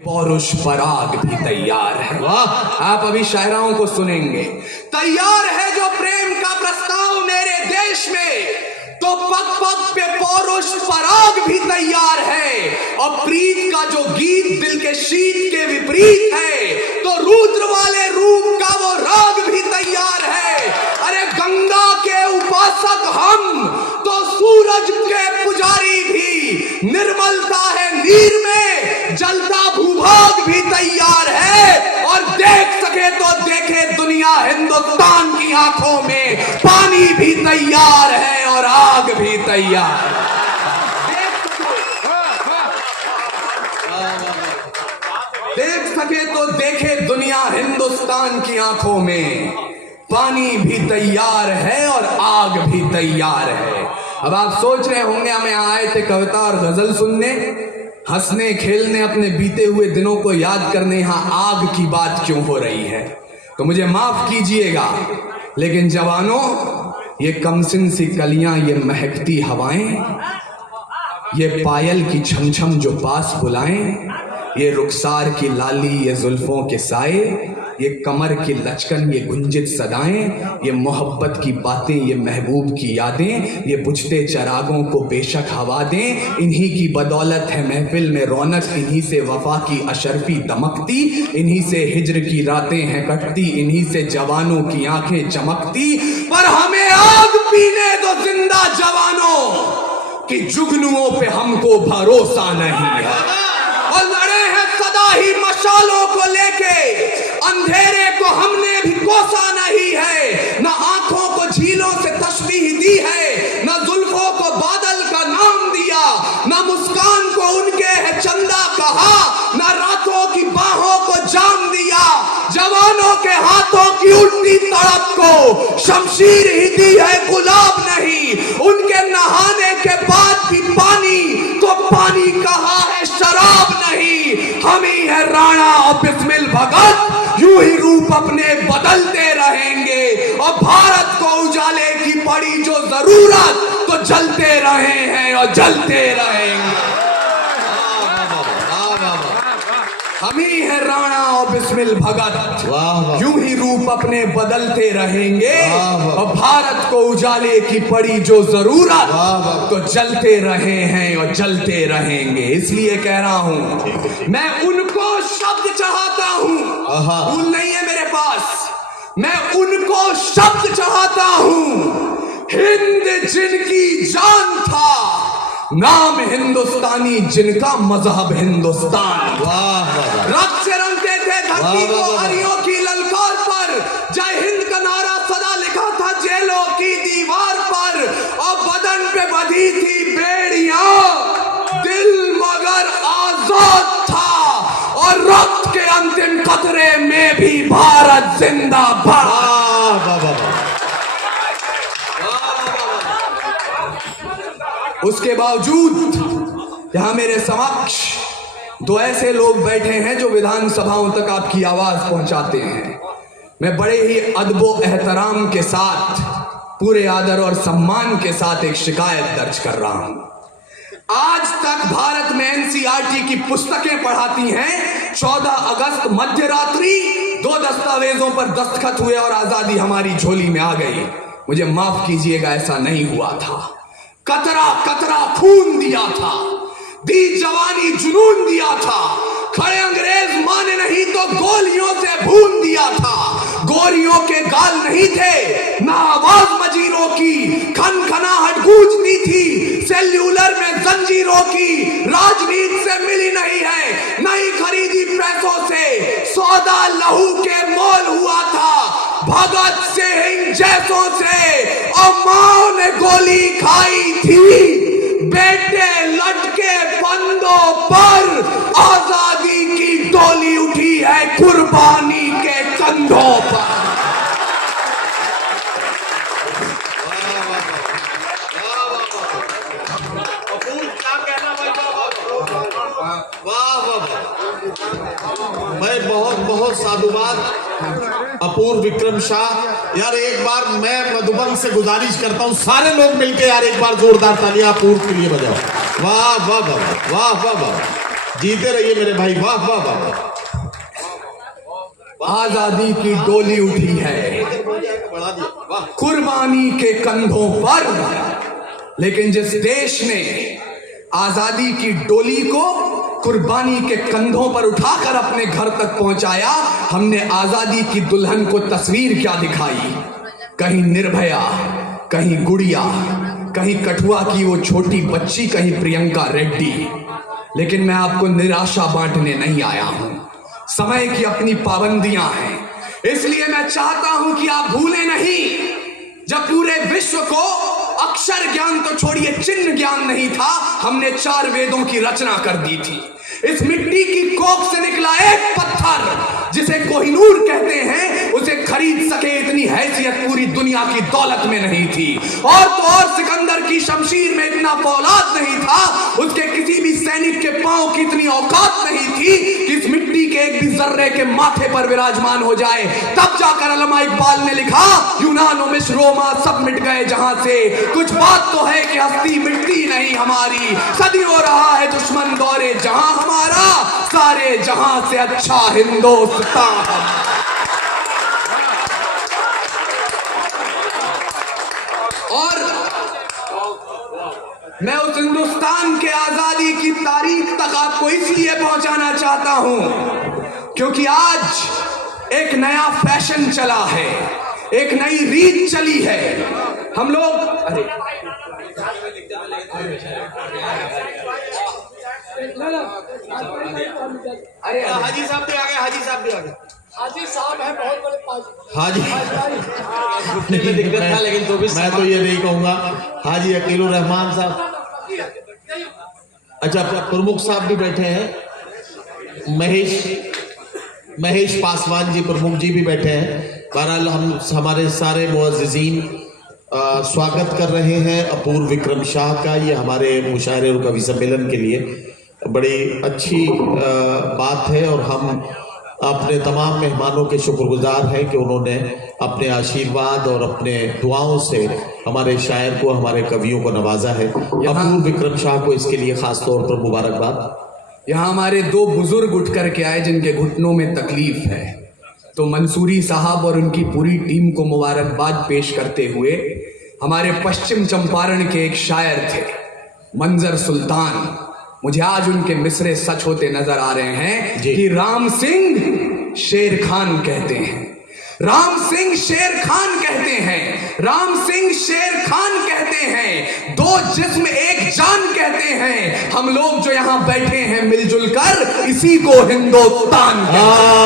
पौरुष पराग भी तैयार है। वाह, आप अभी शायराओं को सुनेंगे। तैयार है जो प्रेम का प्रस्ताव मेरे देश में, तो पग पग पे पौरुष पराग भी तैयार है। और प्रीत का जो गीत दिल के शीत के विपरीत है, तो रुद्र वाले रूप का वो राग भी तैयार है। अरे गंगा के उपासक हम, तो सूरज के पुजारी भी। निर्मलता है नीर में, जलता भूभाग भी तैयार है। और देख सके तो देखे दुनिया हिंदुस्तान की आंखों में, पानी भी तैयार है और आग भी तैयार है। देख सके तो देखे दुनिया हिंदुस्तान की आंखों में, पानी भी तैयार है और आग भी तैयार है। अब आप सोच रहे होंगे हमें आए थे कविता और गजल सुनने, हंसने खेलने, अपने बीते हुए दिनों को याद करने, यहां आग की बात क्यों हो रही है? तो मुझे माफ कीजिएगा, लेकिन जवानों, ये कमसिन सी कलियां, ये महकती हवाएं, ये पायल की छम छम जो पास बुलाएं, ये रुखसार की लाली, ये जुल्फों के साए, ये कमर की लचकन, ये गुंजित सदाएं, ये मोहब्बत की बातें, ये महबूब की यादें, ये बुझते चरागों को बेशक हवा दें। इन्हीं की बदौलत है महफिल में रौनक, इन्हीं से वफा की अशरफी दमकती, इन्हीं से हिज्र की रातें हैं कटती, इन्हीं से जवानों की आंखें चमकती। पर हमें आग पीने दो जिंदा जवानों, कि जुगनुओं पे हमको भरोसा नहीं है। और लड़े हैं सदा ही मशालों को लेके, अंधेरे को हमने भी कोसा नहीं है। न आंखों को झीलों से तशबीह दी है, न जुल्फों को बादल का नाम दिया, न मुस्कान को उनके है चंदा कहा, न रातों की बाहों को जाम दिया। जवानों के हाथों की उल्टी तड़प को शमशीर ही दी है, गुलाब नहीं। उनके नहाने के बाद भी पानी, तो पानी कहा है शराब नहीं। हम ही है राणा और बिस्मिल भगत, यूं ही रूप अपने बदलते रहेंगे। और भारत को उजाले की पड़ी जो जरूरत, तो जलते रहे हैं और जलते रहेंगे। हम ही है राणा और बिस्मिल भगत, यूं ही रूप अपने बदलते रहेंगे। और भारत को उजाले की पड़ी जो जरूरत, तो जलते रहे हैं और जलते रहेंगे। इसलिए कह रहा हूं, मैं उनको शब्द चाहता हूं, भूल नहीं है मेरे पास, मैं उनको शब्द चाहता हूं। हिंद जिनकी जान था, नाम हिंदुस्तानी जिनका मजहब हिंदुस्तान। रक्त से रंगते थे धरती को हरियों की ललकार पर, जय हिंद का नारा सदा लिखा था जेलों की दीवार पर। और बदन पे बंधी थी बेड़ियां, दिल मगर आजाद था। और रक्त के अंतिम कतरे में भी भारत जिंदाबाद। उसके बावजूद यहां मेरे समक्ष दो ऐसे लोग बैठे हैं जो विधानसभाओं तक आपकी आवाज पहुंचाते हैं। मैं बड़े ही अदबो एहतराम के साथ, पूरे आदर और सम्मान के साथ एक शिकायत दर्ज कर रहा हूं। आज तक भारत में एनसीईआरटी की पुस्तकें पढ़ाती हैं, 14 अगस्त मध्य रात्रि 2 दस्तावेजों पर दस्तखत हुए और आजादी हमारी झोली में आ गई। मुझे माफ कीजिएगा, ऐसा नहीं हुआ था। कतरा कतरा खून दिया था, दी जवानी जुनून दिया था। खड़े अंग्रेज माने नहीं तो गोलियों से भून दिया था। गोरियों के गाल नहीं थे, ना आवाज मजीरों की, खनखनाहट गूंजती थी। सेल्यूलर में जंजीरों की राजनीति से मिली नहीं है, नहीं खरीदी पैसों से। सौदा लहू के मोल हुआ था भगत सिंह जैसों से। और मां ने गोली खाई थी, बेटे लटके फंदों पर। आजादी की डोली उठी है कुर्बानी के कंधों पर। मैं बहुत बहुत साधुवाद अपूर्व विक्रम शाह। यार एक बार मैं मधुबन से गुजारिश करता हूँ, सारे लोग मिलके यार एक बार जोरदार तालियां अपूर्व के लिए बजाओ। वाह वाह वाह वाह वाह वाह। जीते रहिए मेरे भाई, वाह वाह वाह। आजादी की डोली उठी है बढ़ा दिया, वाह। कुर्बानी के कंधों पर, लेकिन जिस देश ने आजादी की डोली को कुर्बानी के कंधों पर उठाकर अपने घर तक पहुंचाया, हमने आजादी की दुल्हन को तस्वीर क्या दिखाई? कहीं निर्भया, कहीं गुड़िया, कहीं कठुआ की वो छोटी बच्ची, कहीं प्रियंका रेड्डी। लेकिन मैं आपको निराशा बांटने नहीं आया हूं। समय की अपनी पाबंदियां हैं, इसलिए मैं चाहता हूं कि आप भूलें नहीं, जब पूरे विश्व को अक्षर ज्ञान तो छोड़िए चिन्ह ज्ञान नहीं था, हमने 4 वेदों की रचना कर दी थी। इस मिट्टी की कोख से निकला एक पत्थर जिसे कोहिनूर कहते हैं, उसे खरीद सके इतनी हैसियत पूरी दुनिया की दौलत में नहीं थी। और तो और सिकंदर की शमशीर में इतना फौलाद नहीं था, उसके किसी भी सैनिक के पांव की इतनी औकात नहीं थी कि इस मिट्टी के एक भी जर्रे के माथे पर विराजमान हो जाए। तब जाकर अल्लामा इकबाल ने लिखा, यूनान और मिस्र रोमा सब मिट गए जहां से, कुछ बात तो है कि हस्ती मिटती नहीं हमारी। सदियों रहा है दुश्मन दौरे जहां हमारा, सारे जहां से अच्छा हिंदुस्तान। और मैं उस हिंदुस्तान के आजादी की तारीख तक आपको इसलिए पहुंचाना चाहता हूं क्योंकि आज एक नया फैशन चला है, एक नई रीत चली है। हम लोग अरे हाजी साहब भी आ गए, हाजी साहब भी आ गए। हाजी साहब है बहुत बड़े पाजी। हाजी घुटने में दिक्कत था, लेकिन तो भी मैं तो ये नहीं कहूंगा, हाजी अकीलुर रहमान साहब। अच्छा, प्रमुख साहब भी बैठे हैं, महेश पासवान जी प्रमुख जी भी बैठे हैं। बहरहाल हम हमारे सारे मुअज़्ज़िज़ीन स्वागत कर रहे हैं अपूर्व विक्रम शाह का। ये हमारे मुशायरे और कवि सम्मेलन के लिए बड़ी अच्छी बात है और हम अपने तमाम मेहमानों के शुक्रगुजार हैं कि उन्होंने अपने आशीर्वाद और अपने दुआओं से हमारे शायर को, हमारे कवियों को नवाजा है। अपूर्व विक्रम शाह को इसके लिए खास तौर पर मुबारकबाद। यहाँ हमारे 2 बुजुर्ग उठ करके आए जिनके घुटनों में तकलीफ है, तो मंसूरी साहब और उनकी पूरी टीम को मुबारकबाद पेश करते हुए हमारे पश्चिम चंपारण के एक शायर थे मंजर सुल्तान, मुझे आज उनके मिसरे सच होते नजर आ रहे हैं कि राम सिंह शेर खान कहते हैं, राम सिंह शेर खान कहते हैं, राम सिंह शेर खान कहते हैं, 2 जिस्म एक जान कहते हैं। हम लोग जो यहाँ बैठे हैं मिलजुल कर, इसी को हिंदुस्तान कहते हैं।